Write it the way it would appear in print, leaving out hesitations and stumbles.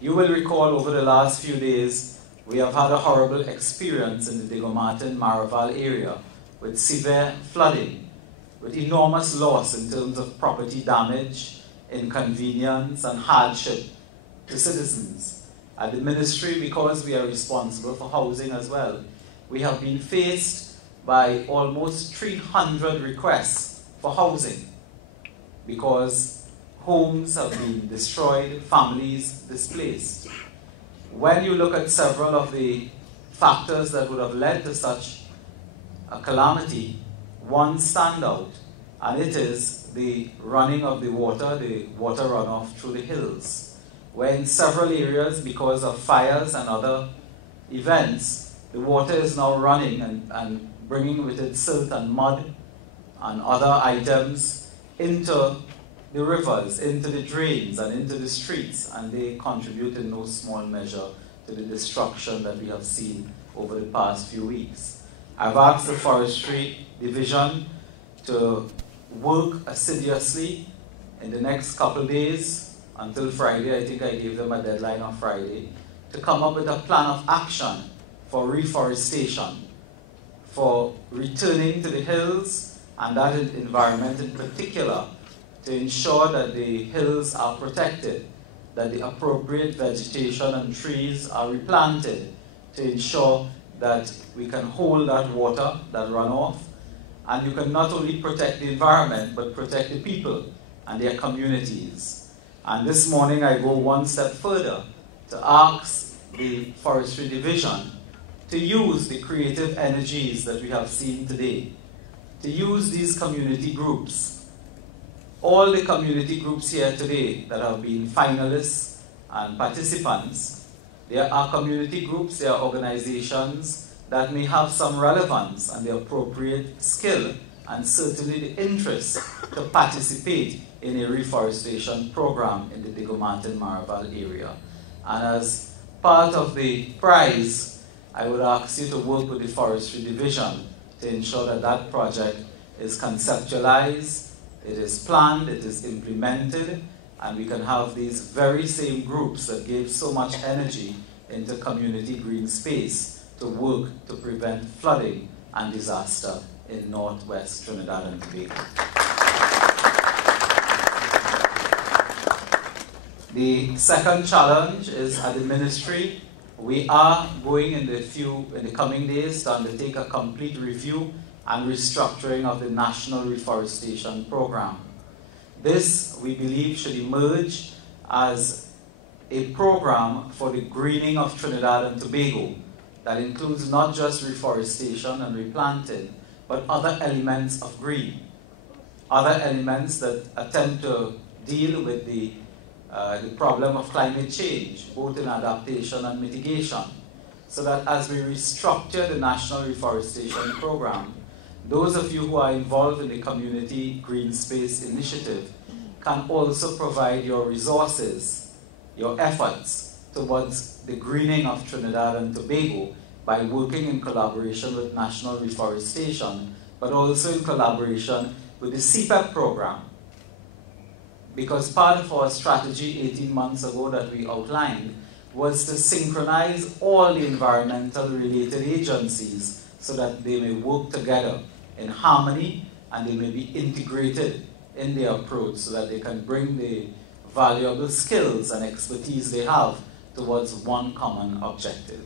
You will recall over the last few days, we have had a horrible experience in the Digomartin-Maraval area with severe flooding, with enormous loss in terms of property damage, inconvenience, and hardship to citizens. At the ministry, because we are responsible for housing as well, we have been faced by almost 300 requests for housing because homes have been destroyed, families displaced. When you look at several of the factors that would have led to such a calamity, one stand out, and it is the running of the water runoff through the hills, where in several areas, because of fires and other events, the water is now running and bringing with it silt and mud and other items into the rivers, into the drains and into the streets, and they contribute in no small measure to the destruction that we have seen over the past few weeks. I've asked the Forestry Division to work assiduously in the next couple of days until Friday. I think I gave them a deadline on Friday to come up with a plan of action for reforestation, for returning to the hills and that environment in particular, to ensure that the hills are protected, that the appropriate vegetation and trees are replanted to ensure that we can hold that water, that runoff, and you can not only protect the environment, but protect the people and their communities. And this morning I go one step further to ask the Forestry Division to use the creative energies that we have seen today, to use these community groups. All the community groups here today that have been finalists and participants, there are community groups, there are organizations that may have some relevance and the appropriate skill and certainly the interest to participate in a reforestation program in the Digomartin-Maraval area. And as part of the prize, I would ask you to work with the Forestry Division to ensure that that project is conceptualized, it is planned, it is implemented, and we can have these very same groups that gave so much energy into community green space to work to prevent flooding and disaster in northwest Trinidad and Tobago. The second challenge is at the ministry. We are going in the coming days to undertake a complete review and restructuring of the National Reforestation Program. This, we believe, should emerge as a program for the greening of Trinidad and Tobago that includes not just reforestation and replanting, but other elements of green, other elements that attempt to deal with the problem of climate change, both in adaptation and mitigation, so that as we restructure the National Reforestation Program, those of you who are involved in the Community Green Space Initiative can also provide your resources, your efforts towards the greening of Trinidad and Tobago by working in collaboration with National Reforestation, but also in collaboration with the CPEP program. Because part of our strategy 18 months ago that we outlined was to synchronize all the environmental related agencies so that they may work together in harmony and they may be integrated in their approach so that they can bring the valuable skills and expertise they have towards one common objective.